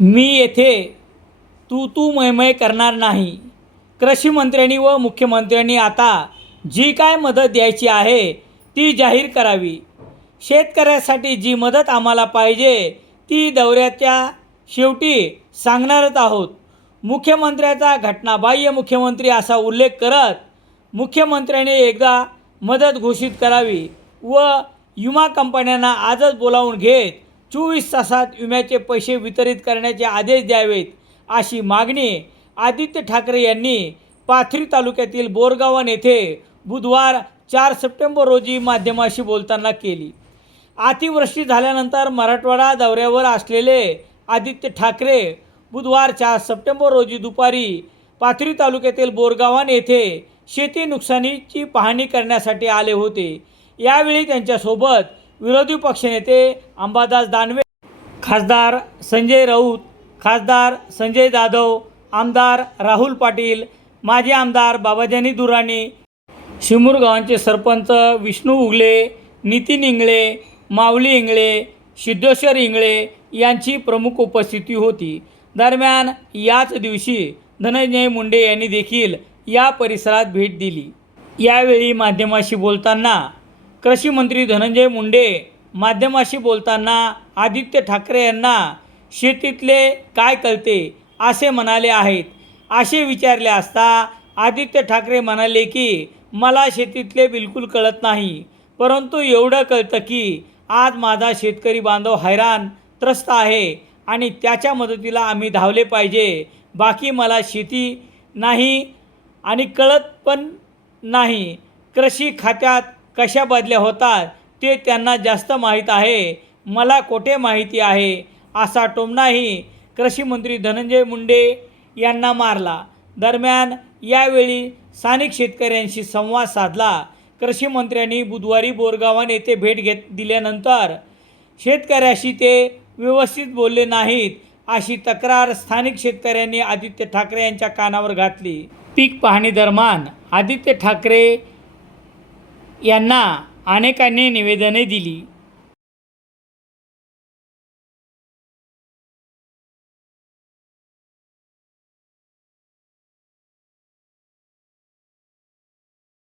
मी येथे तू तू मयमय करणार नाही. कृषीमंत्र्यांनी व मुख्यमंत्र्यांनी आता जी काय मदत द्यायची आहे ती जाहीर करावी. शेतकऱ्यासाठी जी मदत आम्हाला पाहिजे ती दौऱ्याच्या शेवटी सांगणारच आहोत. मुख्यमंत्र्याचा घटनाबाह्य मुख्यमंत्री असा उल्लेख करत मुख्यमंत्र्याने एकदा मदत घोषित करावी व विमा कंपन्यांना आजच बोलावून घेत चोवीस तासात विम्याचे पैसे वितरित करण्याचे आदेश द्यावेत अशी मागणी आदित्य ठाकरे यांनी पाथरी तालुक्यातील बोरगावन येथे बुधवार चार सप्टेंबर रोजी माध्यमाशी बोलताना केली. अतिवृष्टी झाल्यानंतर मराठवाडा दौऱ्यावर असलेले आदित्य ठाकरे बुधवार चार सप्टेंबर रोजी दुपारी पाथरी तालुक्यातील बोरगावन येथे शेती नुकसानीची पाहणी करण्यासाठी आले होते. यावेळी त्यांच्यासोबत विरोधी पक्षनेते अंबादास दानवे खासदार संजय राऊत खासदार संजय जाधव आमदार राहुल पाटील माजी आमदार बाबाजानी दुराणी शिमूर गावांचे सरपंच विष्णू उगले नितीन इंगळे माऊली इंगळे सिद्धेश्वर इंगळे यांची प्रमुख उपस्थिती होती. दरम्यान याच दिवशी धनंजय मुंडे यांनी देखील या परिसरात भेट दिली. यावेळी माध्यमाशी बोलताना कृषी मंत्री धनंजय मुंडे माध्यमाशी बोलताना आदित्य ठाकरे यांना शेतीतले काय कळते? असे म्हणाले आहेत. असे विचारले असता आदित्य ठाकरे म्हणाले की मला शेतीतले बिलकुल कळत नाही. परंतु एवढं कळतं की आज माझा शेतकरी बांधव हैराण त्रस्त आहे आणि त्याच्या मदतीला आम्ही धावले पाहिजे. बाकी मला शेती नाही आणि कळत पण नाही. कृषी खात्यात कशा बदल्या होतात ते त्यांना जास्त माहीत आहे. मला कोठे माहिती आहे? असा टोमणाही कृषीमंत्री धनंजय मुंडे यांना मारला. दरम्यान यावेळी स्थानिक शेतकऱ्यांशी संवाद साधला. कृषीमंत्र्यांनी बुधवारी बोरगावान येथे भेट घेत दिल्यानंतर शेतकऱ्याशी ते व्यवस्थित बोलले नाहीत अशी तक्रार स्थानिक शेतकऱ्यांनी आदित्य ठाकरे यांच्या कानावर घातली. पीक पाहणी दरम्यान आदित्य ठाकरे यांना अनेकांनी निवेदने दिली.